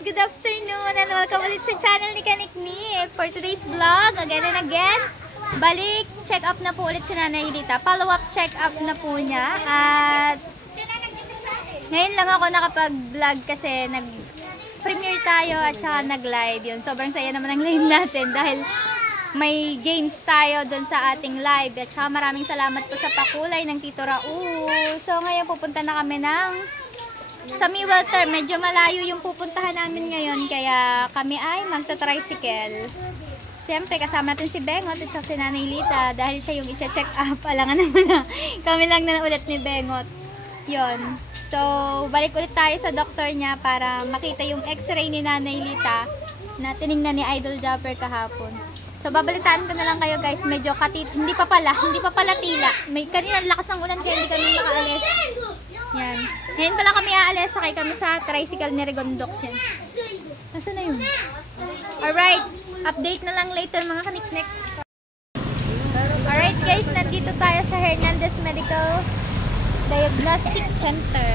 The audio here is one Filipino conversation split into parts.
Good afternoon and welcome ulit sa channel ni Kanik Nick. For today's vlog, again and again, balik, check up na po ulit si Nanay Lita. Follow up check up na po niya. At ngayon lang ako nakapag-vlog kasi nag-premiere tayo at saka nag-live yun. Sobrang saya naman ang live natin dahil may games tayo doon sa ating live. At saka maraming salamat po sa pakulay ng Tito Raul. So ngayon pupunta na kami sa Walter. Medyo malayo yung pupuntahan namin ngayon. Kaya kami ay magta-tricycle. Siyempre kasama natin si Bengot at saka si Nanay Lita. Dahil siya yung i-check up. Alangan naman na. Kami lang na ulit ni Bengot. Yon. So balik ulit tayo sa doktor niya para makita yung x-ray ni Nanay Lita na tinignan ni Idol Jumper kahapon. So babalitaan ko na lang kayo guys. Medyo hindi pa pala tila. Kanina lakas ng ulan kaya hindi kami makaalis. Yan. Ngayon pala kami aalis. Sakay kami sa tricycle ni Regondox yan. Nasaan na yun? Alright. Update na lang later mga kaniknek. Alright guys. Nandito tayo sa Hernandez Medical Diagnostic Center.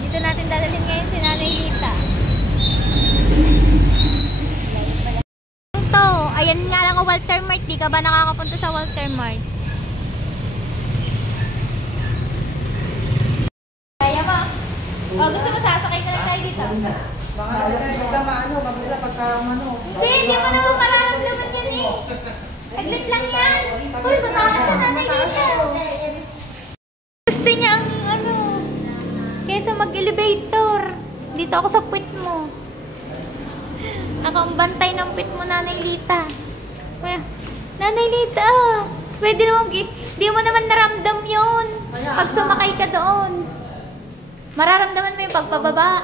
Dito natin dadalhin ngayon si Nanay Lita. Ayan nga lang ang Walter Mart. Di ka ba nakakapunta sa Walter Mart? Kaya mo? O, gusto mo sasakay na lang tayo dito? Mabila pagka Hindi mo naman mararamdaman yan eh. Aglit lang yan. Uy, mataas siya Nanay Lita. Gusto niya ang kaysa mag-elevator. Dito ako sa puwit mo. Ako ang bantay ng pit mo, Nanay Lita. Nanay Lita, pwede naman, di mo naman naramdam yun. Pag sumakay ka doon. Mararamdaman mo yung pagpababa.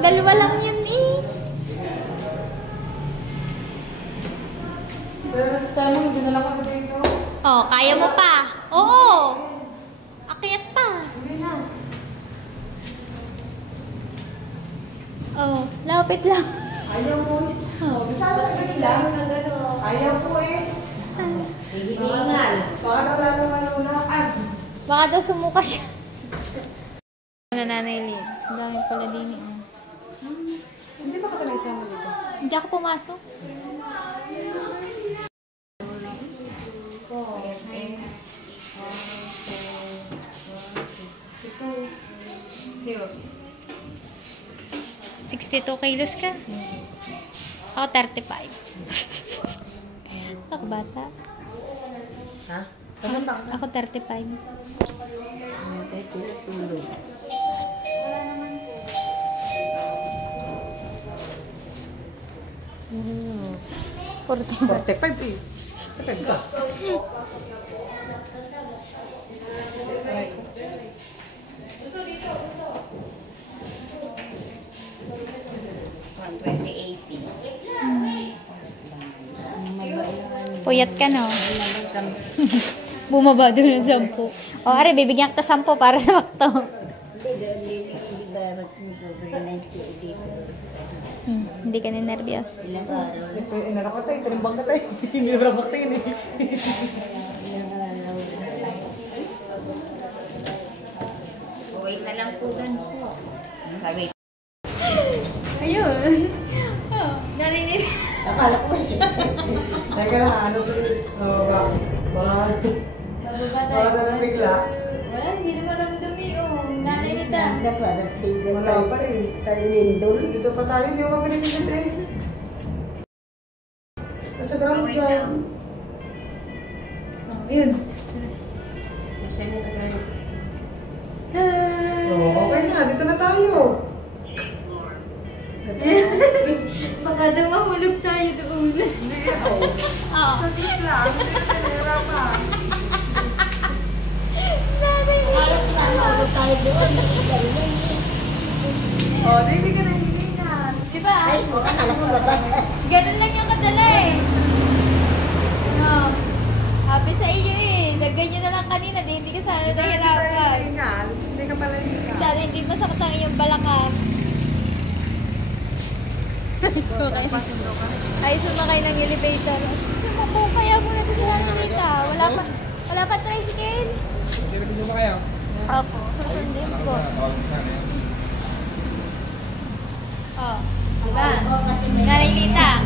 Dalawa lang yun eh. Oh, kaya mo pa. Oo. Akyat pa. Oh, lapit lang. Ayaw mo eh. Ayaw po eh. Hihingal. Baka daw malulakad. Baka daw sumuka siya. Nanay Liz. Ang dami pala din eh. Hindi ba ka talaga siya mo dito? Hindi ako pumasok. Kilos. 62 kilos ka? Ako 35. Ako bata. Ha? Ako 35. Tulog. Mm. 45 eh. 45 ka. Puyat ka, no? Bumaba doon ng 10. O, are, bibigyan kita 10 para sa makto. Hindi ka na nervyos. Inarak ka tayo, tanimbang ka tayo. Hindi na rabak tayo eh. Wait na lang po doon. Sabi. Ayun. Oh, narinig. Akala ko siya. Teka na, ano ko rin? Baka na bigla. Wala, hindi naman ramdami. Oh, Nanay Lita. Wala pa eh. Dito pa tayo, hindi ko pa pinagigit eh. Nasa ground dyan. Oh, yun. Okay na, dito na tayo. Baka daw mahulog tayo doon. Oo. Saglit lang, hindi ka nahirapan. Nanay Lita. Mahulog tayo doon. O, hindi ka nahihingan. Diba? Ay, akala ko ba? Ganun lang yung kadala eh. No. Happy sa iyo eh. Nagganyan na lang kanina. Hindi ka sana nahirapan. Hindi ka pala hingal. Sana hindi masakit ang iyong balakang. Ay, sumakay ng elevator. Mapukaya mo na ito sa Nanay Lita. Wala pa tricycle. Sino ba kayo? Opo, susundin ko. Oh, diba? Nanay Lita.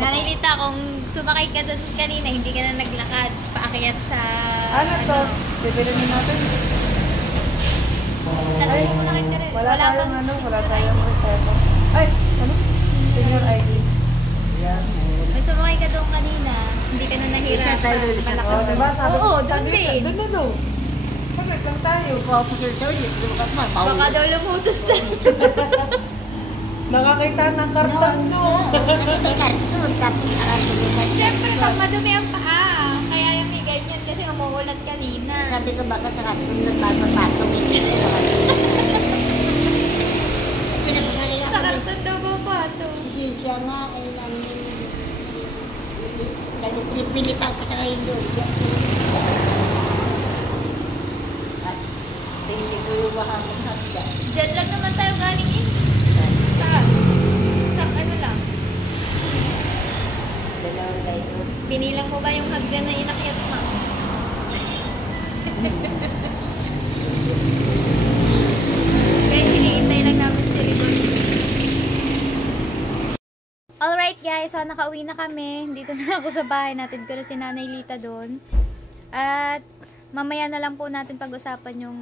Nanay Lita, kung sumakay ka doon kanina, hindi ka na naglakad, paakyat sa... Ano to? Bibili na natin. Tanongin mo na kita rin. Wala tayong reseta. Ay, ano? Senior ID. Kung sumakay ka doon kanina, hindi ka na nahirapan. Oh, diba? Sabi ko, Oo, doon din. Doon na daw. Saglit lang tayo. Baka daw lumutos na. Nakakita ng karton doon. Siyempre, pag madumi ang paa, kaya yung may ganyan kasi umuulat kanina. Sabi ko baka sa karton nagpapapatong. Sa karton daw ba pa ito? Siya nga ay pinitaw ko sa kayo doon. At tinisip ko yung mahamang hapda. Diyan lang naman tayo galing eh. Taas. Isang ano lang. Dalawang kayo. Binilang mo ba yung hagdan na inakyat mo? Guys, hinihintay lang namin si Libon. Alright guys, so nakauwi na kami. Dito na ako sa bahay. Natin ko na si Nanay Lita doon. At mamaya na lang po natin pag-usapan yung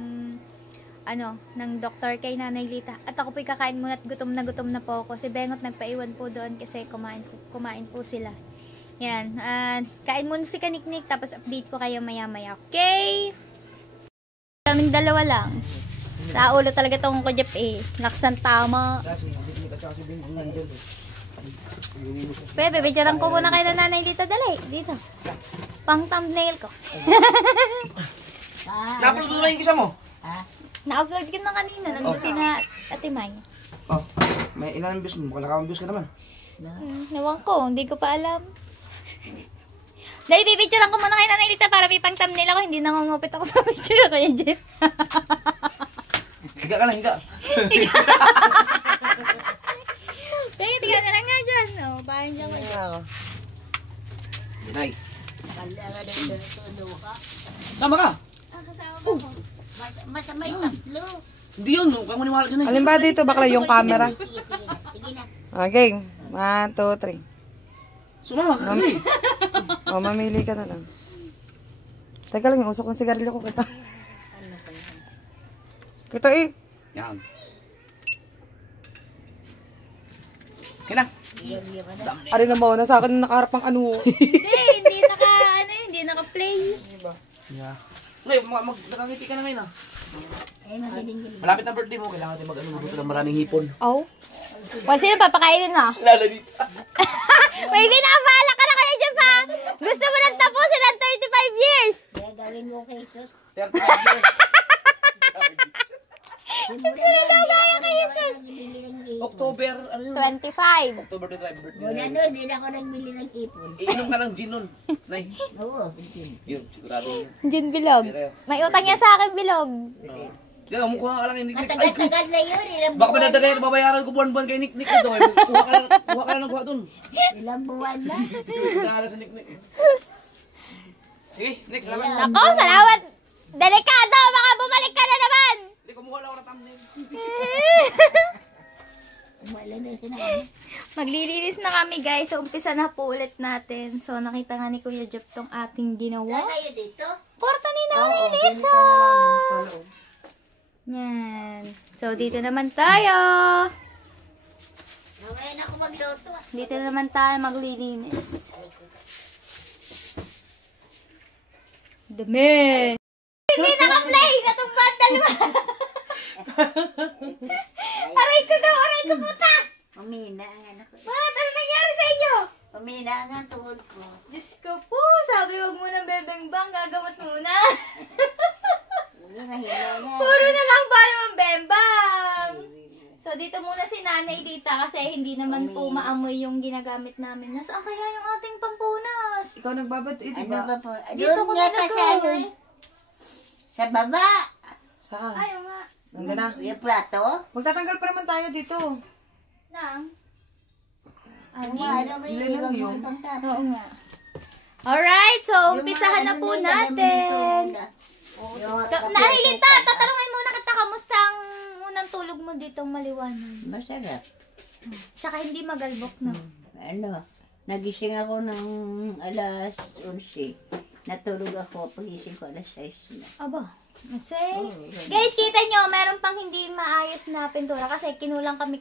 ng doktor kay Nanay Lita. At ako po'y kakain muna at gutom na po ako. Si Bengot nagpaiwan po doon kasi kumain po sila. Yan. Kain muna si Kaniknik tapos update ko kayo maya-maya. Okay? Kaming dalawa lang. Sa ulo talaga tong kujap eh. Lakas ng tama. Bebe, bidyaran ko muna kayo na Nanay Lita. Dali, dito. Pang thumbnail ko. Na-upload mo na yung kisa mo? Na-upload ko na kanina. Nandun si na Ate May. Oh, may ilan views mo? Mukhang views ka naman. Nawan ko, hindi ko pa alam. Dali, bibidyaran ko muna kayo na Nanay Lita para may pang thumbnail ako. Hindi nangungupit ako sa picture ko yung Jeff. Higa ka na, higa. Tiga na lang nga dyan. Oh, bahan dyan ko dyan. Nay. Sama ka? Kasama ko. Masamay tatlo. Hindi yun, huwag kang maniwala dyan eh. Alin ba dito bakla yung camera? Sige na. Okay. 1, 2, 3. Sumama ka kasi. O, mamili ka na lang. Teka lang, yung usok ng sigarilyo ko kita. Kita eh. Yan. Okay na. Ari na mo, nasa akin nakaharap ang ano. Hindi naka-play. Yeah. Nay, nakangiti ka na ngayon ah. Malapit na birthday mo, kailangan natin mag-ano ng maraming hipon. Oh? Well, sino papakainin mo? Lalamit. May binabala ka na kaya dyan pa! Gusto mo nang tapusin ang 35 years! Kaya gawin mo kay Jesus. 35 years. Sino daw gaya kay Jesus? October, ano yun? 25. October 25 birthday. Wala no, hindi na ako nagbili ng ipon. Iinom ka ng gin nun. Nay. Oo. Yun, sigurado yun. Diyan bilog. May utang niya sa akin bilog. Kaya mukha ka lang yung Nick-Nick. Ay, Matagal-tagal na yun. Ilang baka buwan madadagay na babayaran ko buwan-buwan kay Nick-Nick ito. Kuha ka lang ng kuha dun. Ilang buwan na. Saan sa Nick-Nick. Sige, next naman. Ako, salamat! Delikado! Baka bumalik ka na naman! Hindi, kumuha lang ako ng thumbnail. Wala na sinabi. Maglilinis na kami guys. So, umpisa na po ulit natin. So, nakita nga ni Kuya Jeff tong ating ginawa. Kayo dito? Kwarto ni Nanay Lisa! Sa loob. Yan. So, dito naman tayo. Mamaya na ako magluto. Dito naman tayo maglilinis. Dami! Hindi naka-play! Natumba ang dalawa! Aray ko daw! Aray ko puta! Umina ang anak ko. Bakit? Ano nangyari sa inyo? Umina ang tuhod ko. Diyos ko po! Sabi wag mo nang bebeng-bang. Gagamot muna. Puro na lang ba naman bembang? So, dito muna si Nanay Lita kasi hindi naman po maamoy yung ginagamit namin. Nasaan kaya yung ating pampunas? Ikaw nagbabad eh, Ano diba? ba po? Dito ko Doon yata nilagay. sa ano eh. Sa baba. Saan? Ayaw nga. Nandun na. Yung plato. Magtatanggal pa naman tayo dito. Nang? Ano may Ilan lang iwan mo yun? itong tapo. Oo nga. Alright, so umpisahan na po natin. Nailita, tatanungin muna kita, kamusta ang unang tulog mo ditong maliwanag? Masarap. Tsaka hindi magalbok, no? Nagising ako ng alas 11. Natulog ako, pagising ko alas 6 na. Aba, say. Guys, kita nyo, meron pang hindi maayos na pintura kasi kinulang kami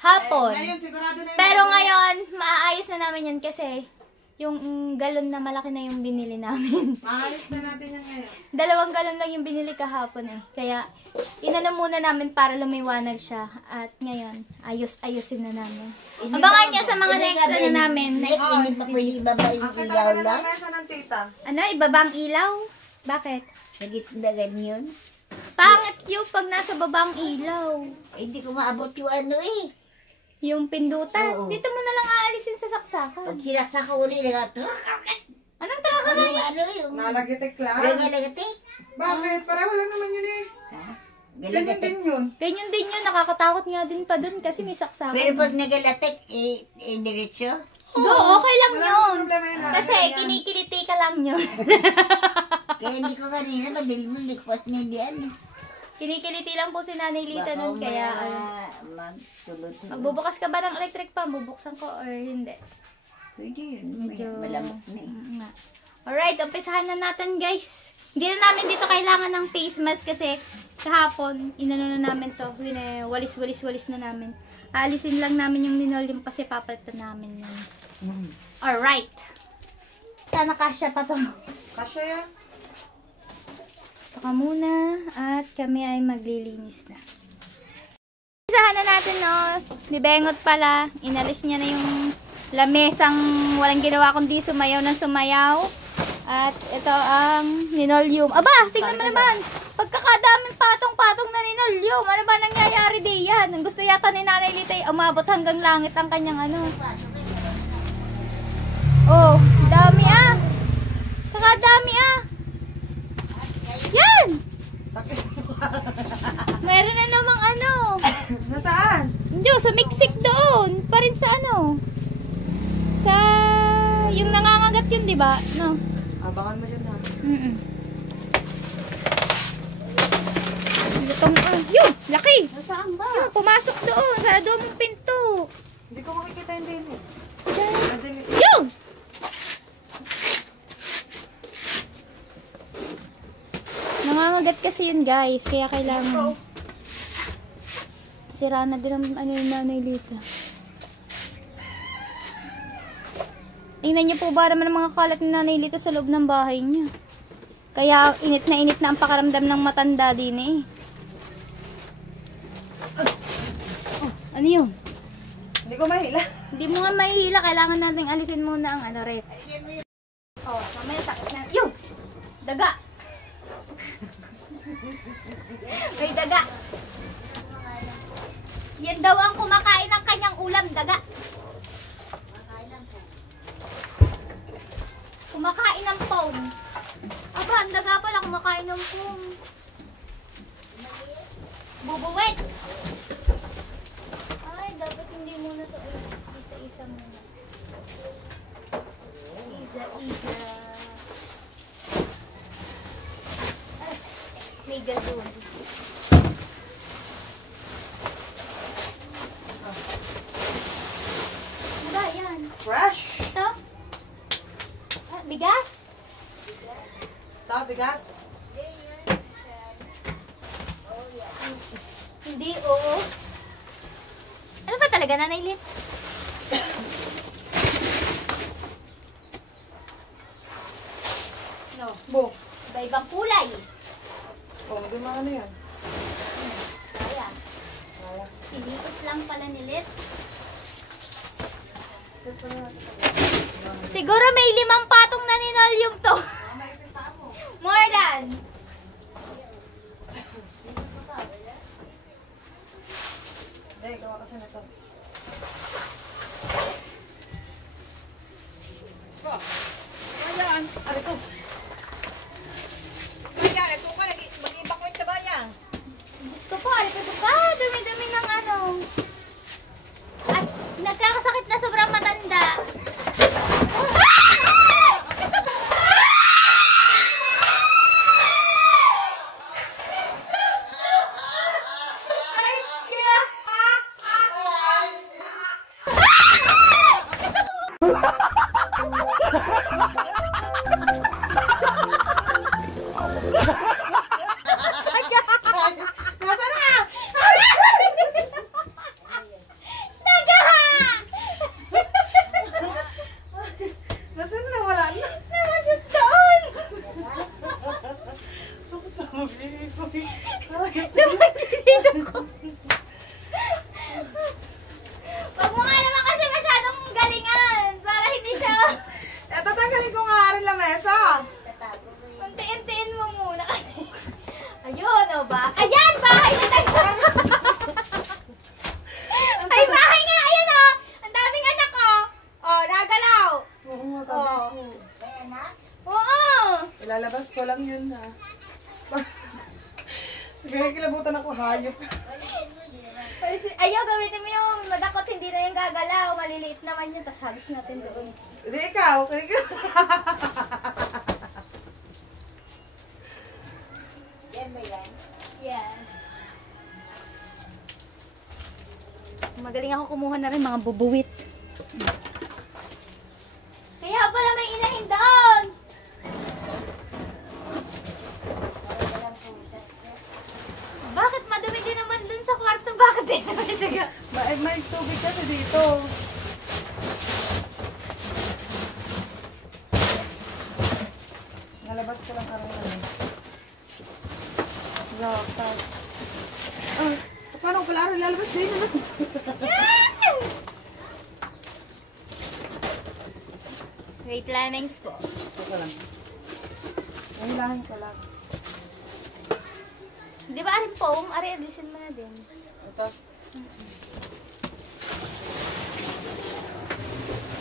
hapon. Ngayon, sigurado na yun. Pero ngayon, maayos na namin yan kasi yung galon na malaki na yung binili namin. Maalis na natin yan ngayon. 2 galon lang yung binili kahapon eh. Kaya, inano muna namin para lumiwanag siya. At ngayon, ayos-ayosin na namin. Abangan nyo sa mga next ano namin. Next, Hindi pa pwede ibaba yung Ang ilaw kailangan na lang. ng mesa ng tita. ano, ibabang ilaw? Bakit? Sa gitna yun. Pangit yung pag nasa babang ilaw. Hindi ko maabot yung ano eh. Yung pindutan. Oo. Dito mo na lang aalisin sa saksakan. Pag sinaksak ko uli, Anong talaga na? ano yung... Nalagitik lang. Galagatik. Bakit? Pareho lang naman yun eh. Ganyan Galagatik. din yun. Ganyan din yun. Nakakatakot nga din pa dun kasi may saksakan. Pero pag nagalatik, diretso. Go, okay lang Wala yun. namang problema yun. Kasi kinikiliti ka lang yun. Kaya hindi ko kanina, madali mo, likpas na hindi ano. Kinikiliti lang po si Nanay Lita nun. Kaya magtulot. magbubukas ka ba ng electric pa? Bubuksan ko or hindi? Pwede yun. Medyo Malamok na eh. nga. Alright, umpisahan na natin guys. Hindi na namin dito kailangan ng face mask kasi kahapon, inano na namin to. Walis na namin. Aalisin lang namin yung linoleum kasi papalitan namin yun. Alright. Sana kasya pa to. Kasya yan. Saka muna at kami ay maglilinis na. Umpisahan na natin no. Ni Bengot pala. Inalis niya na yung lamesang walang ginawa kundi sumayaw ng sumayaw. At ito ang linoleum. Aba, tingnan mo naman. Pagkakadaming patong-patong na linoleum. Ano ba nangyayari diyan? Ang gusto yata ni Nanay Lita ay umabot hanggang langit ang kanyang ano. Oh, dami ah. Kakadami ah. Yan! Meron na namang ano. Nasaan? Hindi, sumiksik doon. Pa rin sa ano. Sa... Yung nangangagat yun, di ba? No. Abangan mo dyan ha. Lutong, yun! Laki! Saan ba? Yun, pumasok doon. Sa mong pinto. Hindi ko makikita yung din eh. Madali. Yun! Nangangagat kasi yun, guys. Kaya kailangan... Sira na din ang ano yung Nanay Lita. Tingnan niyo po ba naman ang mga kalat ni Nanay Lita sa loob ng bahay niya. Kaya init na ang pakaramdam ng matanda din eh. Ano yun? Hindi ko mahila. Hindi mo nga mahihila. Kailangan natin alisin muna ang ano rep. Oh, mamaya sakit na. Yung! Daga! May daga. Yan daw ang kumakain ng kanyang ulam, daga. Kumakain ng phone. Aba, ang daga pala kumakain ng phone. Bubuwet. Ay, dapat hindi muna to. Isa-isa muna. Isa-isa. Ay, may gazon. Ano ba yan? Fresh. Ito? Ah, bigas? Ito, bigas. Hindi, oo. Ano ba talaga, Nanay Lynn? No. Bo. Iba-ibang kulay. Oh, hindi mga ano yan. Kaya. Sinikot lang pala ni Litz. Siguro may 5 patong na linoleum to. More than. Hindi, gawa kasi na to. Ayan. Ano to? Kaya, ito ka. Mag-ibakwit ka ba yan? Gusto ko, ano ito ka? Dumi-dumi ng ano. At nagkakasakit na sobrang matanda. Lalabas ko lang yun ha. Kilabutan ako, hayop. Ayaw, gamitin mo yung madakot, hindi na yung gagalaw. Maliliit naman yun, tapos hagis natin doon. Hindi ikaw, kaya Yan ba yan? Yes. Magaling ako kumuha na rin mga bubuwit. Kaya pala may inahin doon! Bakit madumi din naman dun sa kwarto? Bakit din naman taga? may tubig kasi dito. Nalabas ko lang karoon. Dapat. Paano pala rin lalabas din naman? Wait, lamings po. Ito lang. Unahin ko lang. Di ba aring foam? Ari, alisin mo na din. Ito.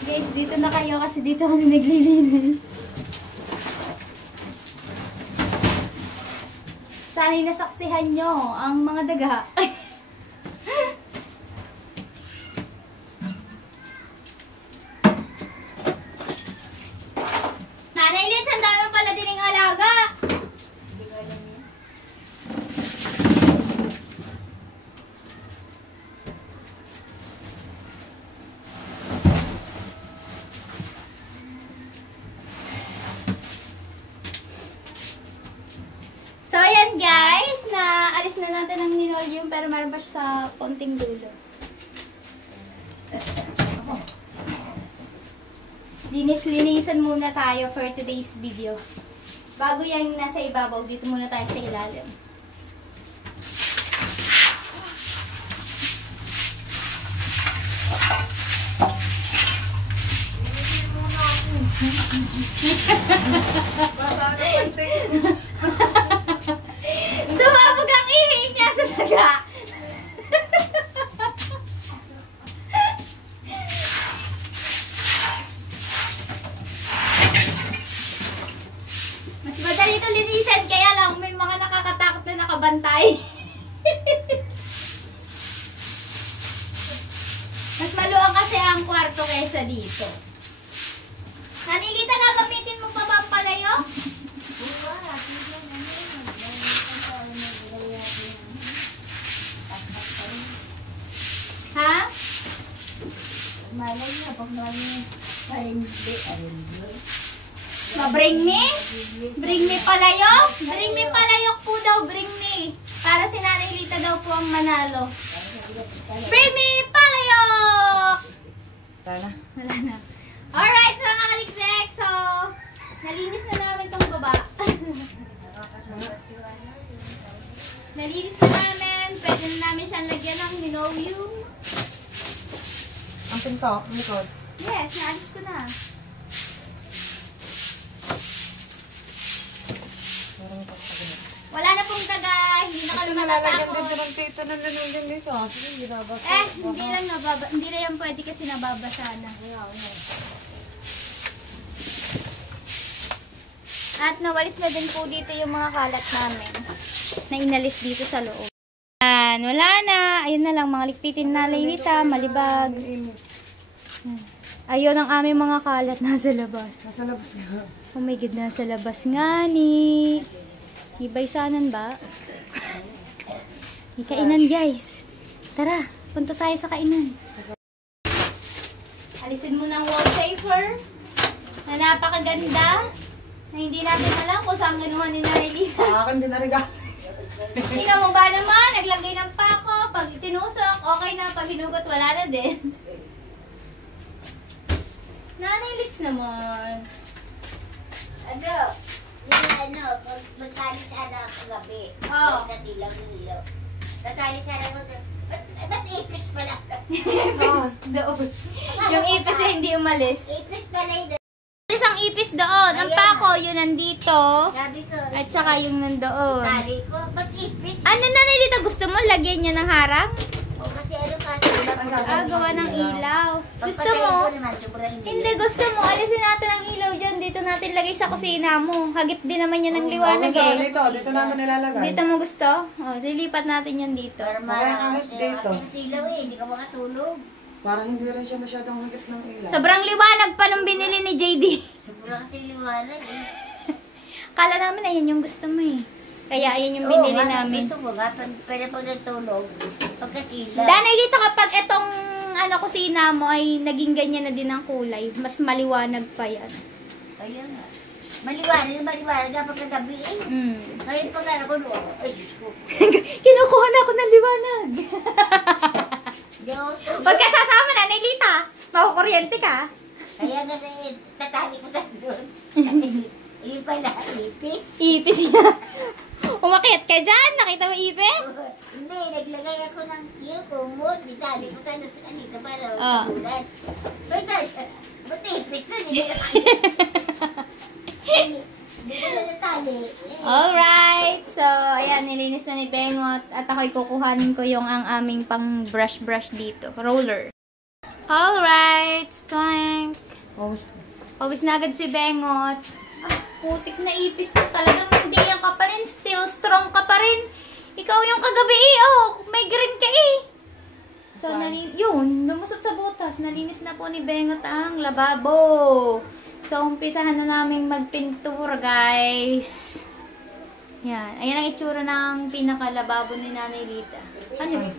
Guys, dito na kayo kasi dito kami naglilinis. Sana'y nasaksihan nyo ang mga daga. Nanay Liz, ang dami pala din ng alaga. So, ayan guys, alis na natin ang linoleum pero meron pa siya sa konting dulo. Linis-linisan muna tayo for today's video. Bago yan nasa ibabaw, dito muna tayo sa ilalim. Sumabog ang ihi niya sa daga. Mas madali ito linisan, kaya lang may mga nakakatakot na nakabantay. Mas maluwang kasi ang kwarto kaysa dito. Nanilita, gagamitin mo pa ba ang palayo? Ha? Malay na, pag marimbi, Ma-bring me? Bring me palayok? Bring me palayok po daw, bring me. Para si Nanay Lita daw po ang manalo. Bring me palayok! Tana. Wala na. Alright, so mga kalikzek, so nalinis na namin tong baba. Nalinis na namin, pwede na namin siyang lagyan ng linoleum. Ang pinto, ang likod. Yes, naalis ko na. Wala na pong daga, hindi na kami Nalalagyan din matatakot. ng tito na nanungin dito. Hindi nabasa. Hindi na yan pwede kasi nababasa na. At nawalis na din po dito yung mga kalat namin na inalis dito sa loob. Yan, wala na. Ayun na lang, mga likpitin na Laylita, malibag. Ayun ang aming mga kalat nasa labas. Nasa labas ka. Oh my God, nasa labas nga ni. Ibay sanan ba? May kainan guys. Tara, punta tayo sa kainan. Alisin mo ng wallpaper na napakaganda. Na hindi natin alam kung saan kinuha ni Nanay Lisa. Akin din na rin ka. Tingnan mo ba naman? Naglagay ng pako. Pag tinusok, okay na. Pag hinugot, wala na din. Nanay Liz naman. Pag magkali sana ako gabi. Oo. Kasi lang nilo. Natali sana ako. Ba't ipis pala? Ipis doon. Yung ipis na hindi umalis. Ipis pala yun. Alis ang ipis doon. Ang pako, yun nandito. Sabi ko. At saka yung nandoon. Tali ko. Ba't ipis? Ano Nanay Lita, gusto mo lagyan niya ng harang? O kasi ano ka? Gawa ng ilaw. Gusto mo? Hindi, gusto mo. Alisin natin ang ilaw dyan. Dito natin lagay sa kusina mo. Hagip din naman yan ng liwanag eh. Dito naman nilalagay. Dito mo gusto? O, lilipat natin yan dito. Okay, kahit dito. Ilaw eh, hindi ka makatulog. Para hindi rin siya masyadong hagip ng ilaw. Sobrang liwanag pa nung binili ni JD. Sobrang kasi liwanag eh. Kala namin ayan yung gusto mo eh. Kaya ayan yung binili namin. Gusto mo nga, pwede pag nagtulog, pagkasila. Danay dito kapag itong kusina mo ay naging ganyan na din ang kulay, mas maliwanag pa yan. Ayun nga. Maliwanag kapag kagabi eh. Ngayon pag ano ko noon, ay Diyos ko. Kinukuha na ako ng liwanag. Diyos. Huwag ka sasama na, Nelita. Makukuryente ka. Kaya nga tatali ko na doon. Yung pala, ipis. Ipis niya. Umakyat ka dyan? Nakita mo ipis? Hindi, naglagay ako ng yung kumot. Ditali ko tayo sa kanita para magulat. Ba't ipis doon? Hindi ko na natali. Alright. So, ayan, nilinis na ni Bengot. At ako'y kukuhanin ko yung ang aming pang brush dito. Roller. Alright. Spank. Pawis na agad si Bengot. Putik na ipis ko. Talagang nandiyan ka pa rin. Still strong ka pa rin. Ikaw yung kagabi may green ka eh. So, yun. Lumusot sa butas. Nalinis na po ni Bengot ang lababo. So, umpisahan na namin magpintura, guys. Yan. Ayan ang itsura ng pinakalababo ni Nanay Lita. Ano?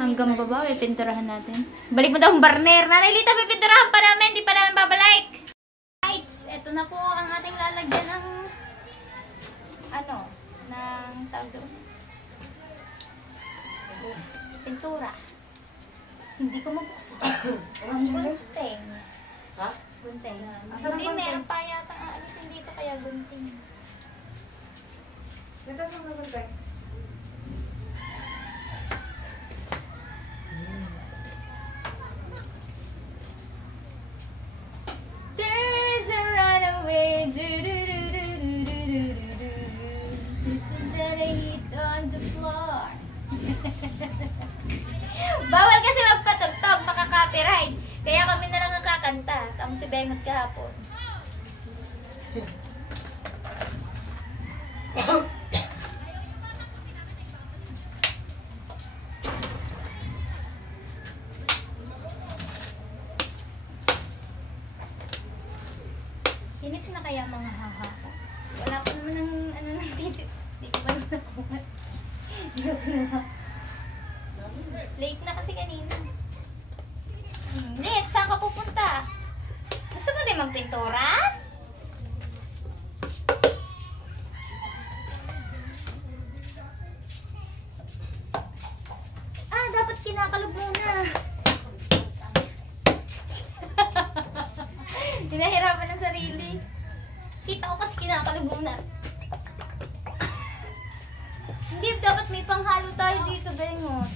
Hanggang baba, may pinturahan natin. Balik mo daw ang barner. Nanay Lita, may pinturahan pa namin. Di pa namin babalik. Ito na po ang ating lalagyan ng ng tawag doon. Pintura. Hindi ko mabuksan. Ang gunting. Ha? Gunting. Asan ang Hindi, gunting? meron pa yata ang alisin dito kaya gunting. Ito saan naguntay? There's a runaway that I hit on the floor. Bawal kasi magpatugtog, makaka-copyright. Kaya kami na lang ang kakanta. Tapos si Bengot kahapon. Hinip na kaya mga haha. Wala pa naman ng video. Hindi ko pa naman nakuha. Late na kasi kanina. Nick, saan ka pupunta? Gusto mo din magpintura? Dapat kinakalog muna. Hinahirapan ng sarili. Kita ko kasi kinakalog muna. Hindi, dapat may panghalo tayo dito, Bengot.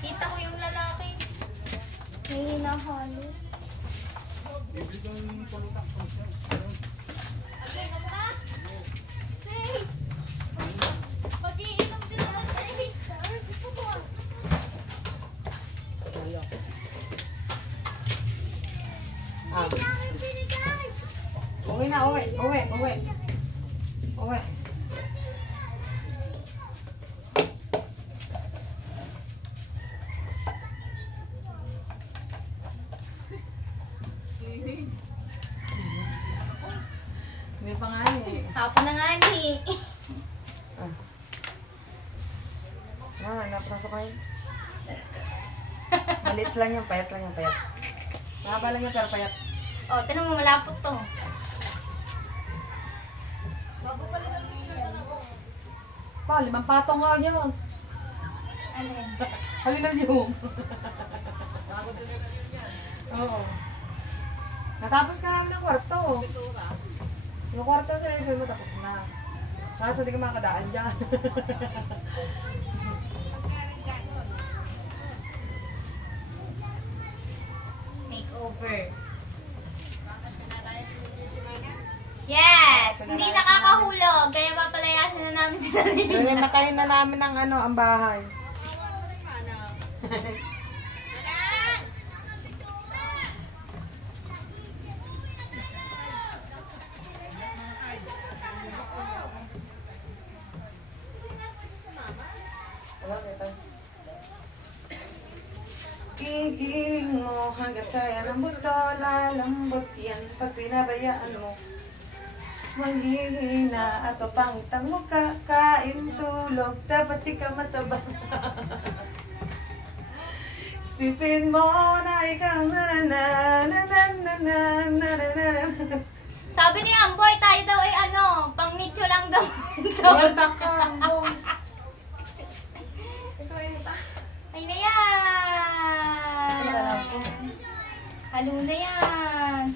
Kita ko yung lalaki. May hinahalo. Mag-inom ka? Say! Mag-iinom din naman siya eh. Uwi na, uwi. Hindi pa nga eh. Hapon na nga ni. Napasok kayo. Malit lang yung payat. Mahaba lang yung pero payat. Oh, tinan mo malapot to. Pa, 5 patong nga yun. Ano yan? Halina yung. Oo. Natapos ka namin ng kwarto. Yung kwarto sa level mo tapos na. Kaso di ka makakadaan dyan. Makeover. Yes! hindi nakakahulog. Kaya papalayasin na namin si Nanay Lita. Matayin na namin ang ang bahay. Iiling mo hanggat kaya ng buto, lalambot yan pag pinabayaan mo. Manghihina at papangitang mo kakain tulog, dapat di ka mataba. Isipin mo na ikaw Sabi ni Amboy, tayo daw ay pang nicho lang daw. Wala ka, boy. Ay na yan! Halo na yan!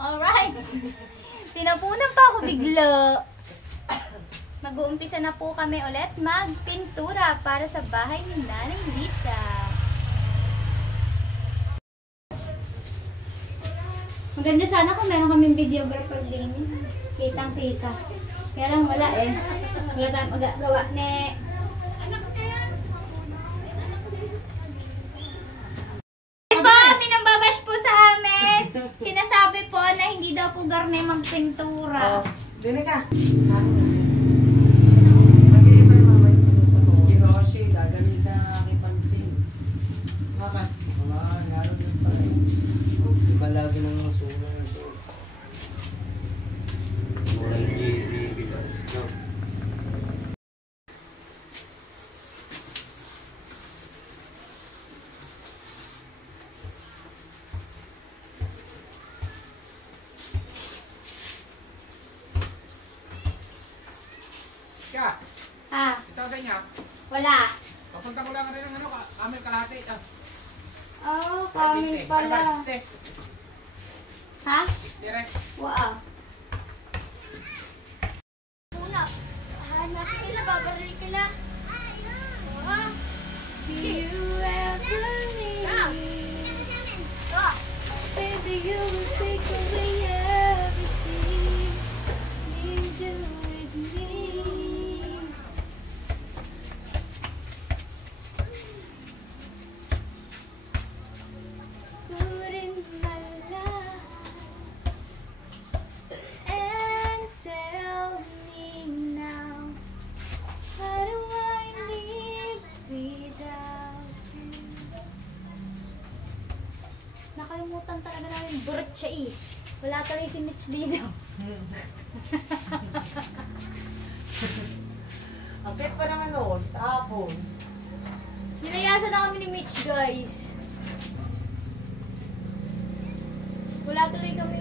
Alright! Tinapunan pa ako bigla. Mag-uumpisa na po kami ulit magpintura para sa bahay ni Nanay Lita. Maganda sana kung meron kaming videographer din. Kitang-kita. Kaya lang wala eh. Wala tayong magagawa ne. Po, pinambabash po sa amin. Sinasabi po na hindi daw po garne magpintura. Dini ka. Balagi ng mga sulang na ito. Wala yung gili. Kaya, Ha? ito sa inyo. Wala. Papunta ko lang rin ng Camel Kalahati. Oh, kami pala. Ha? Direct. Wow. Una, hanapin nila, babaril ka lang. Wow. Do you ever leave? Baby, you will take away everything you do with me. Couldn't my love and tell me now, how do I live without you? Nakalimutan talaga namin burtsa eh. Wala talaga si Mitch dito. Ang cute pa naman noon, tapon. Nilayasan na kami ni Mitch, guys. Wala tuloy kami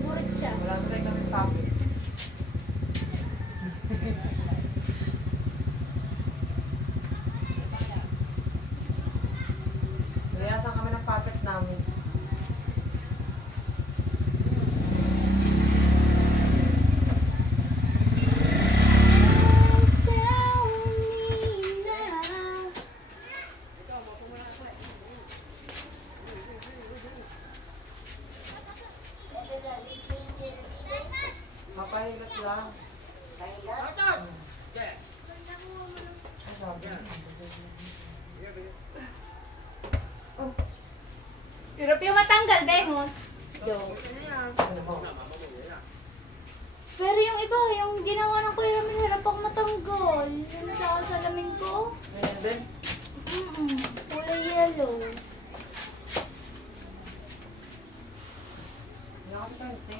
burtsa. Wala na tayo kami tapon. Nilayasan kami ng puppet namin. Tell me now. Mapahilas lang. Ang sabi. Hirap yung matanggal, Bengot. Ano ba? Pero yung iba, yung ginawa ng kuya namin, hirap ako matanggal. Yung sa salamin ko. Ayan din. Kulay yellow. Nakakatante.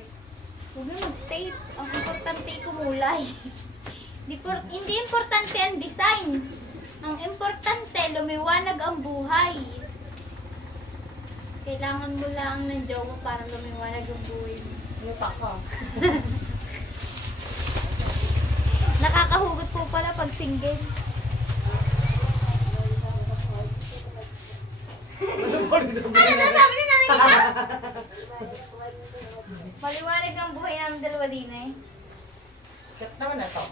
Huwag na mag-tape. Ang importante kumulay. Hindi importante ang design. Ang importante, lumiwanag ang buhay. Kailangan mo lang ng jowa para lumiwanag ang buhay mo. Luta ka. Nakakahugot po pala pag single. Ano daw sabi ni Nanay Lita? Maliwanag ang buhay namin dalawa din eh. Kat naman na to.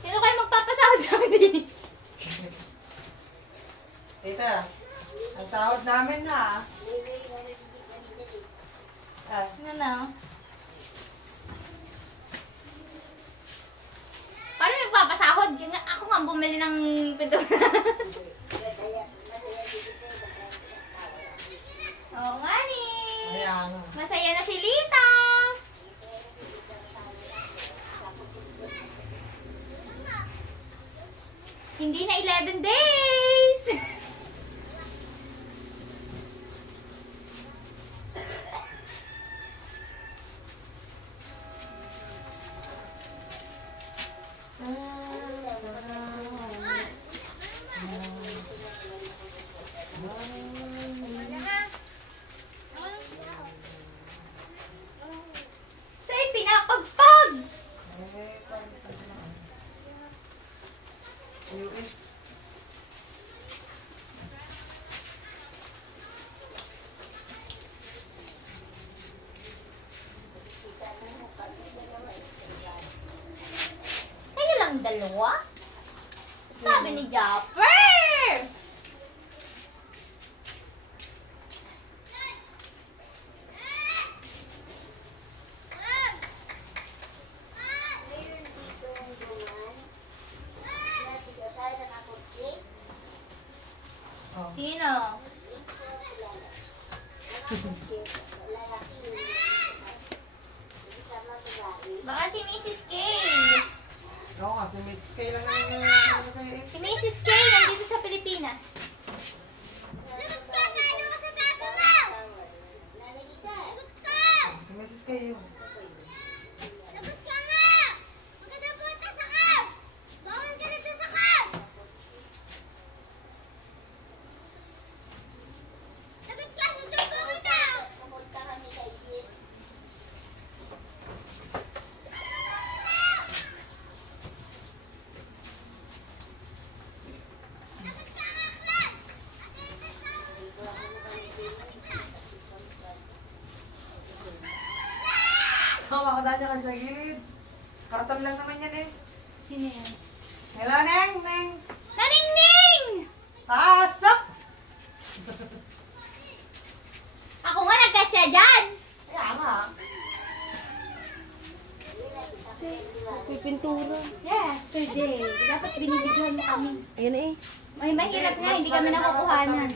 Sino kayo magpapasahod sa amin din? Tita, ang sahod namin na. Ano na? Paano may magpapasahod? Ako nga bumili ng pintura. Oo nga ni. Ayan. Masaya na si Lita. Hindi na 11 days. Sa'yo pinapagpag. Kayo lang dalawa? Sabi ni Jopper! Sino? Baka si Mrs. K. Oo nga, si Mrs. K lang naman Si Mrs. K nandito sa Pilipinas. Si Mrs. K yun. Makakadaan niya kan sa gilid. Karton lang naman yan eh. Sino yan? Hello, Neng! Neng! Naningning! Pasok! Ako nga nagkasya dyan! Kaya nga. Pintura. Yesterday. Dapat binibidyohan niya kami. Ayan eh. Ay, mahirap nga, hindi kami nakukuhanan.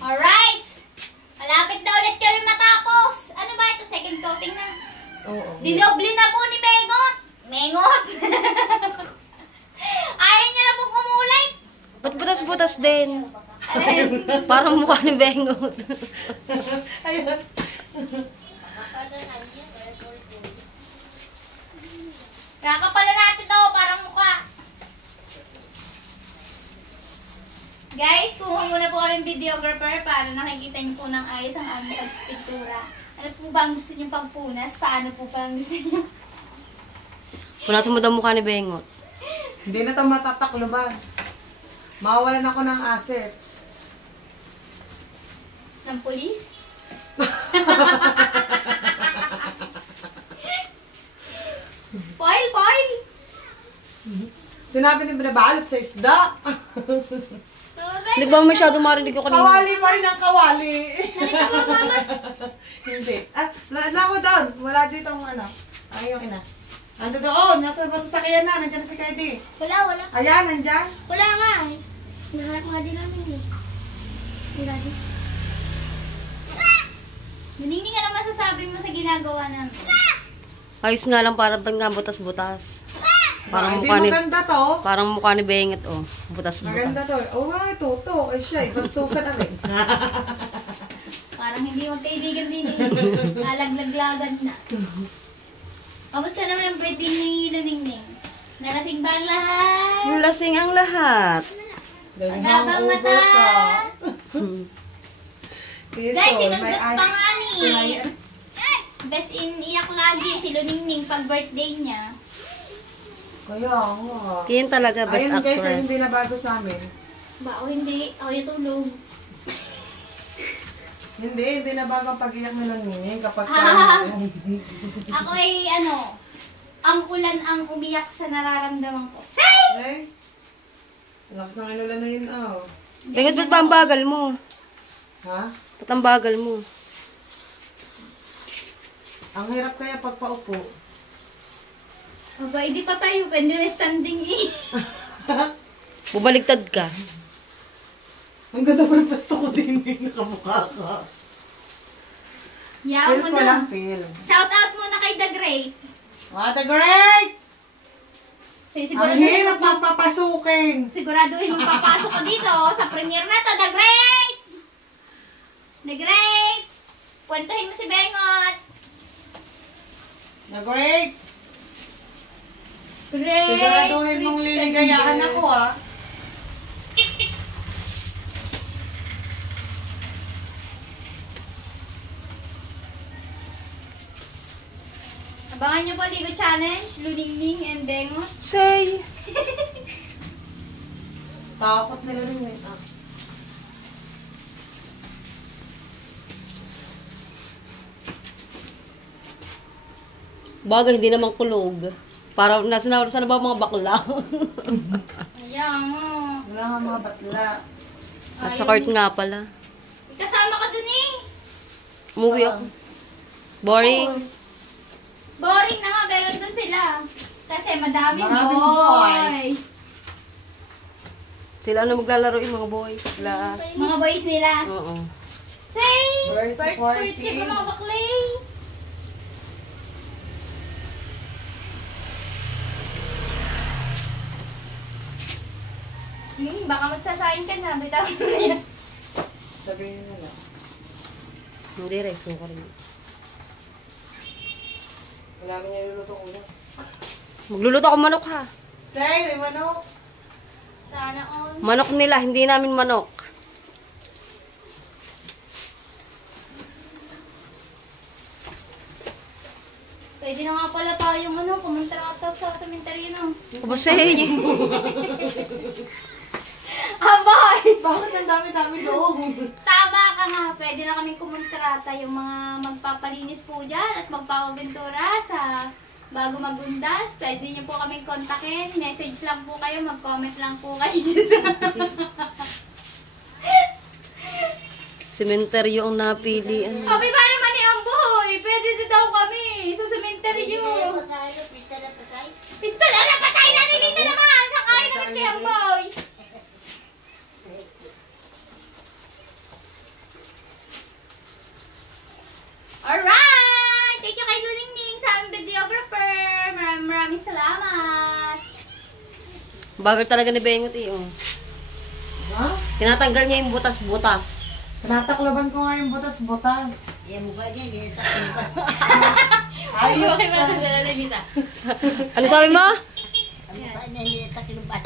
Alright! Malapit na ulit kami matapos. Ano ba ito? Second coating na. Oo. Dinoble na po ni Mengot. Mengot! Ayaw niya na po kumulay. Ba't butas-butas din? Alin? Parang mukha ni Bengot. Ayun. Kakapala natin to, parang mukha. Guys, kuha muna po kami videographer para nakikita niyo po ng ayos ang aming pagpintura. Ano po ba ang gusto niyo pagpunas? Paano po ba ang gusto niyo? Punasan mo daw mukha ni Bengot. Hindi na ito matatakloban. Mawawalan ako ng asset. Ng pulis? Foil, foil! Sinabi ni binabalot sa isda. Hindi ba masyado marinig ko kanina? Kawali pa rin ang kawali. Nakita mo, mama? Hindi. Ah, ako doon. Wala dito ang ano. Ay, yung ina. Ando doon. Nasa sasakyan na. Nandiyan na si Kedi. Wala, wala. Ayan, nandiyan. Wala nga eh. Naharap nga din namin eh. Wala din. Naningning, ano masasabi mo sa ginagawa namin? Ayos nga lang para bang nga butas-butas. Parang Hindi mukha ni maganda to. parang mukha ni Bengot oh. Butas-butas. Maganda to. Oo nga, ito. Ay siya. Bastusan na rin. Parang hindi magkaibigan din eh. Nalaglagan na. Kamusta naman ang birthday ni Luningning? Nalasing ba ang lahat? Lasing ang lahat. Magabang mata! Tiso, Guys, may sinundot ice. pa nga ni. Tinay- Best in iyak lagi si Luningning pag birthday niya. Kaya nga. Yan talaga, best Ayun guys, actress. ayun binabago sa amin. Ba o hindi? Ako yung tulog. Hindi na bago ang pag-iyak nila Nining kapag Ako ay ang ulan ang umiyak sa nararamdaman ko. Say! Ay, lakas ng inulan na yun, oh. Bengot, ba't pa ang bagal mo? Ha? Ba't ang bagal mo? Ang hirap kaya pagpaupo. Aba, hindi pa tayo pwede na standing eh. Bubaligtad ka. Ang ganda pa ng pasto ko din, nakamukha ka. Yaw Feel mo ko na. lang, feel. Shout out muna kay The Great. What a great! Ang hirap ng papasukin. Siguraduhin mong papasok ko dito sa premiere na to, The Great! The Great! Kwentuhin mo si Bengot. Na great! Great! Siguraduhin mong liligayahan ako, ah. Abangan nyo po Ligo Challenge, Luningning and Bengot. Say! Takot nila rin, eh. Ah. Bagay, hindi naman kulog. Para, nasa na ba mga bakla? Ayan mo. Wala nga mga batla. Nasa court nga pala. Kasama ka dun eh. Umuwi ako. Boring. Boring na nga, pero dun sila. Kasi madaming Maraming boys. Sila ano maglalaro yung mga boys. Sila. Mga boys nila. Oo. Say! Very First supportive. birthday pa mga baklay. Baka magsasayang ka na. Bitaw mo yan. Sabihin nyo na. Hindi, rice mo ko rin. Wala mo niya luluto ko na. Magluluto ako manok ha. Say, may manok. Sana all. Manok nila, hindi namin manok. Pwede na nga pala tayong pumunta na ata sa cemetery na. Kabasay. Abay! Bakit ang dami-dami doon? Tama ka nga. Pwede na kaming kumontrata yung mga magpapalinis po dyan at magpapabentura sa bago magundas. Pwede niyo po kaming kontakin. Message lang po kayo. Mag-comment lang po kayo. Sementeryo ang napili. Kami ba naman ni Amboy? Pwede din daw kami sa cementerio. Pista na lang patay na nilita naman! Saan kayo naman kay Amboy? Alright! Thank you kay Luningning sa aming videographer. Maraming salamat. Bagal talaga ni Bengot eh. Oh. Ha? Tinatanggal niya yung butas-butas. Tinatakloban ko nga yung butas-butas. Yan mo ba niya? Ay, okay ba ito sila Levita? Ano sabi mo? Ang mukha niya hindi takluban.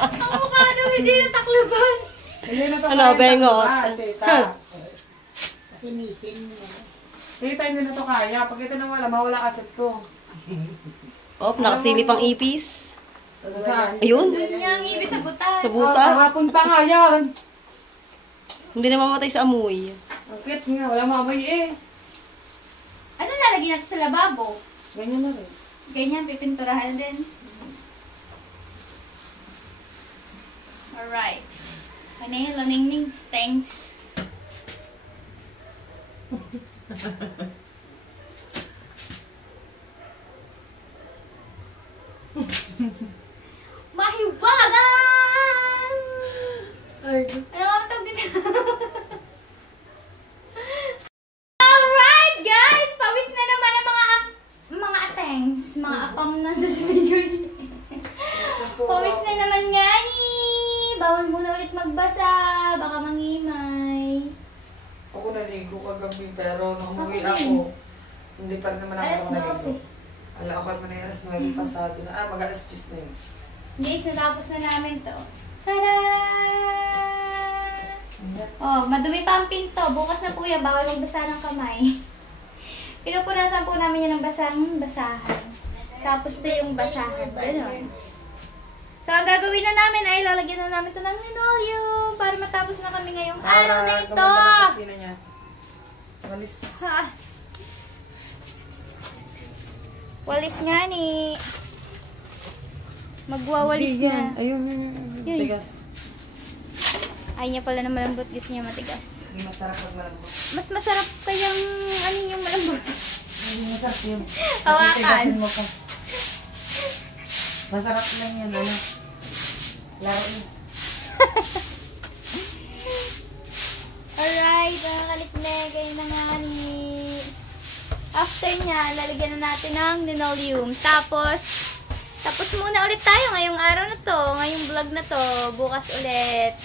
Ang mukha daw hindi natakluban. Hindi na to Ano, kaya Bengot? takloban, tita. Tinisin mo na. Tita, hindi na to kaya. Pag ito nawala, mawala kaset ko. Oh, nakasilip ang ipis. Saan? Ayun. Doon niya ang ibig sa butas. Sa butas. Kahapon pa nga yan. Hindi na mamatay sa amoy. Ang cute nga, wala mamoy eh. Ano nalagyan natin sa lababo? Ganyan na rin. Ganyan, pipinturahan din. Alright. Ano yun? Luningning stinks. Mahiwagan! Ay, Ano nga matawag dito? Alright, guys! Pawis na naman ang mga atengs. Mga apam na sa sumigay. Pawis na naman nga ni. Bawal muna ulit magbasa. Baka mangimay. ako naligo kagabi pero nung umuwi Ako din. ako, hindi pa rin naman ako Alas naligo. 12. Alakan mo na yung alas 9 pasado na. Ah, mag-alas 10 na yun. Guys, natapos na namin to. Tada! Ayan. Oh, madumi pa ang pinto. Bukas na po yan. Bawal magbasa ng kamay. Pinupunasan po namin yan ng basahan. Tapos na yung basahan. Ganon. So, ang gagawin na namin ay lalagyan na namin ito ng linoleum para matapos na kami ngayong araw na ito. Gumanda ng kusina niya. Walis. Ha. Walis nga ni. Magwawalis na. Ayun. Yun. Tigas. Ay niya pala na malambot. Gusto niya matigas. Hindi masarap pag malambot. Mas masarap kayang ano yung malambot. Hindi masarap yun. Hawakan. Titigasin mo pa. Masarap lang yan, ano. Laro yun. Alright, mga kaliknek. Kayo na nga ni. After niya, lalagyan na natin ng linoleum. Tapos muna ulit tayo ngayong araw na to. Ngayong vlog na to. Bukas ulit.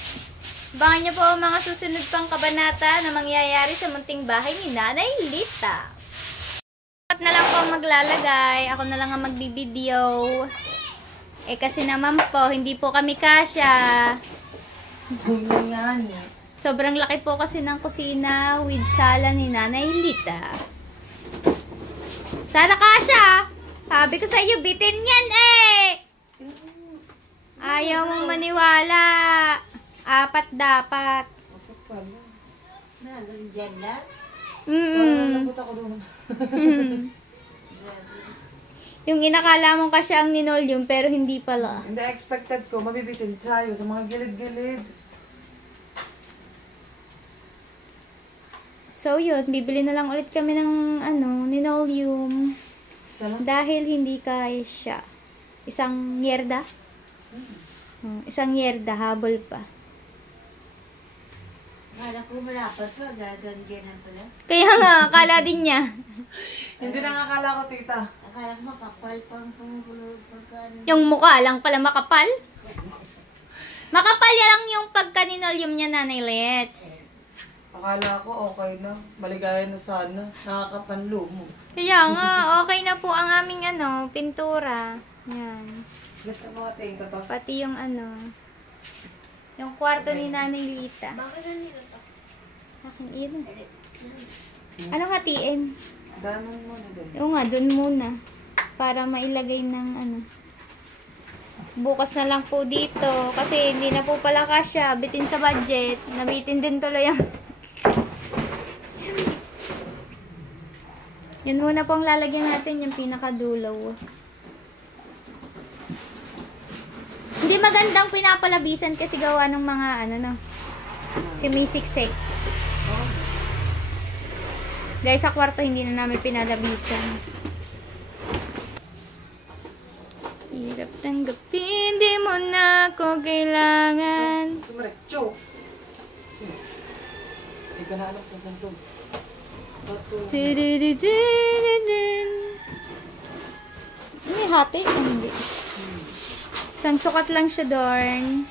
Abangan niyo po ang mga susunod pang kabanata na mangyayari sa munting bahay ni Nanay Lita. At na lang po ang maglalagay. Ako na lang ang magbibideo. Kasi naman po, hindi po kami kasya. Sobrang laki po kasi ng kusina with sala ni Nanay Lita. Sana kasya! Sabi ko sa iyo, bitin yan Ayaw mong maniwala. 4 dapat. Nandiyan na. Nabot ako doon. Yung inakala mong kasya ang linoleum pero hindi pala. Hindi expected ko, mabibitin tayo sa mga gilid-gilid. So yun, bibili na lang ulit kami ng linoleum. Dahil hindi kaya siya. Isang yerda? Isang yerda, habol pa. Kala ko malapat pa, gagandiyan pala. Kaya nga, akala din niya. Hindi nakakala ko, tita. Akala ko makapal pang pangulog pagkaan. Yung mukha lang pala makapal. Makapal lang yung pagka-linoleum niya, Nanay Let's. Akala ko okay na. Maligaya na sana. Nakakapanlo mo. Kaya nga, okay na po ang aming pintura. Yan. Gusto mo ating to? Pati yung yung kwarto ni Nanay Lita. Bakit nandito to? Akin yun. Anong hatiin? Danon mo na doon. Oo nga, dun muna. Para mailagay ng Bukas na lang po dito. Kasi hindi na po pala kasya. Bitin sa budget. Nabitin din tuloy ang Yun muna pong lalagyan natin yung pinakadulo. Hindi magandang pinapalabisan kasi gawa ng mga sumisiksik. Guys, sa kwarto hindi na namin pinalabisan. Hirap tanggapin, di mo na ako kailangan. Tumaretso. Hindi ka na alam kung saan to. May hati? Hindi. Isang sukat lang siya doon.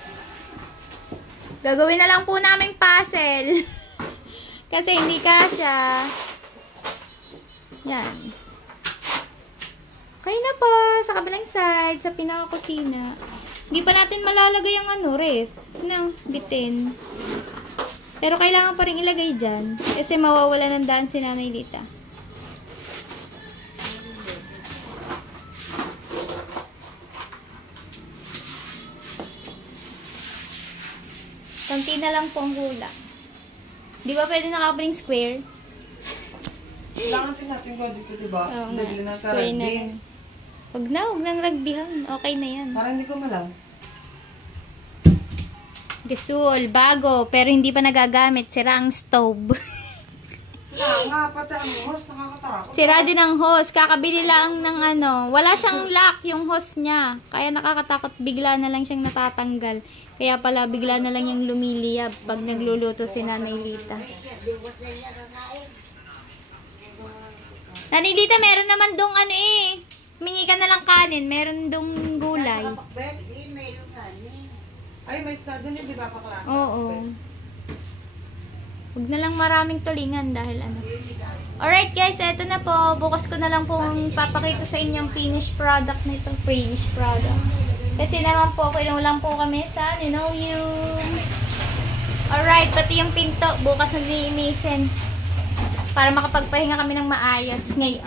Gagawin na lang po namin puzzle. Kasi hindi kasya. Yan. Okay na po. Sa kabilang side, sa pinakakusina. Hindi pa natin malalagay ang ref. Bitin. Pero kailangan pa rin ilagay dyan. Kasi mawawala ng daan si Nanay Lita. Konti na lang po ang hula. Di ba pwede nakapaling square? Kailangan din natin ko dito, diba? Oo nga. Dibili na sa Square na rugby. lang. Huwag nang rugbyhan. Okay na yan. Para hindi ko malam. Gasol, bago, pero hindi pa nagagamit. Sira ang stove. Sira nga, pati ang host, nakakatakot. Sira din ang hose. Kakabili lang ng wala siyang lock yung hose niya. Kaya nakakatakot, bigla na lang siyang natatanggal. Kaya pala, bigla na lang yung lumiliyab pag nagluluto si Nanay Lita. Nanay Lita, meron naman dong mingi ka na lang kanin. Meron dong gulay. Ay, may star din di ba, pakla? Oo. Huwag na lang maraming tulingan dahil Alright guys, eto na po. Bukas ko na lang pong papakita sa inyong finished product na ito. Finished product. Kasi naman po, kinulang po kami sa linoleum. Alright, pati yung pinto. Bukas na lilinisin. Para makapagpahinga kami ng maayos ngayon.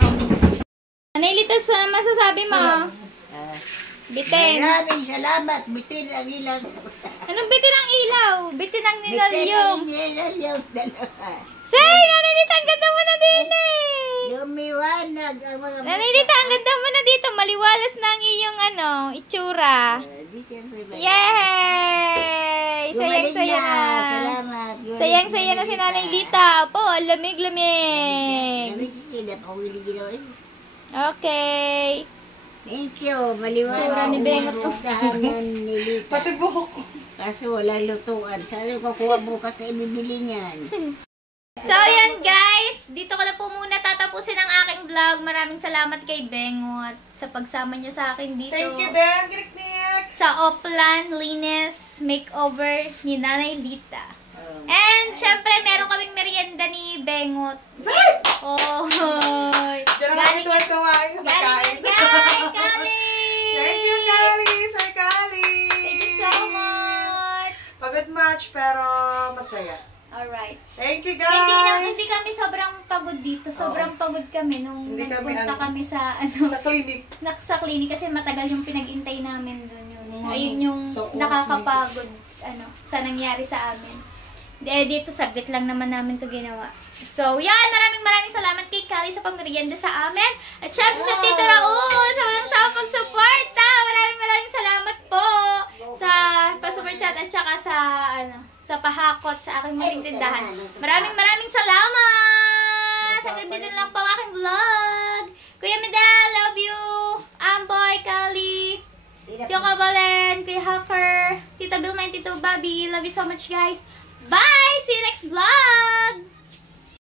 Nanay Lita, ano masasabi mo? Bitin. Maraming salamat. Bitin ang ilang. Anong bitin ang ilaw? Bitin ang ninalyong. Ninalyong dalawa. Say, Nanay Lita, ang ganda mo na din eh. Lumiwanag ang mga Nanay Lita, ang ganda mo na dito. Maliwalas na ang iyong itsura. Di siyempre ba? Yay! Sayang-saya na. Salamat. Sayang-saya na si Nanay Lita. Po, lamig-lamig. Nabigilap ako ginawa. Okay. Thank you. Maliwanag. Tsura ni Bengot to. Dahanan ni Lita. Pati buhok ko. Kaso wala lutuan. Saan kukuha bukas sa ibibili niyan? So, yan guys. Dito ko na po muna tatapusin ang aking vlog. Maraming salamat kay Bengot sa pagsama niya sa akin dito. Thank you, Ben. Kiniknik. Sa Oplan Linis Makeover ni Nanay Lita. And, syempre, meron kaming merienda ni Bengot. Oh, Diyan ang galing ito ay kawain sa pagkain. Galing! Thank you, Kali. Sir Kali. Thank you so much! Pagod much, pero masaya. Alright. Thank you, guys. Hindi kami sobrang pagod dito. Sobrang pagod kami nung Hindi kami, nagpunta ano, kami sa Sa clinic. sa clinic kasi matagal yung pinag-intay namin doon. Ayun yung So, nakakapagod sa nangyari sa amin. Dito saglit lang naman namin to ginawa. So, yan. Maraming salamat kay Kali sa pamerienda sa amin. At syempre sa Tito Raul sa walang sawang pagsuporta. Maraming salamat po sa pa-super chat at saka sa pahakot sa aking muling tindahan. Maraming salamat! Hanggang dito lang po ang aking vlog. Kuya Medal, love you! Amboy, Kali, Tio Kabalen, Kuya Hacker, Tita Bill 92, Bobby, love you so much guys! Bye! See you next vlog!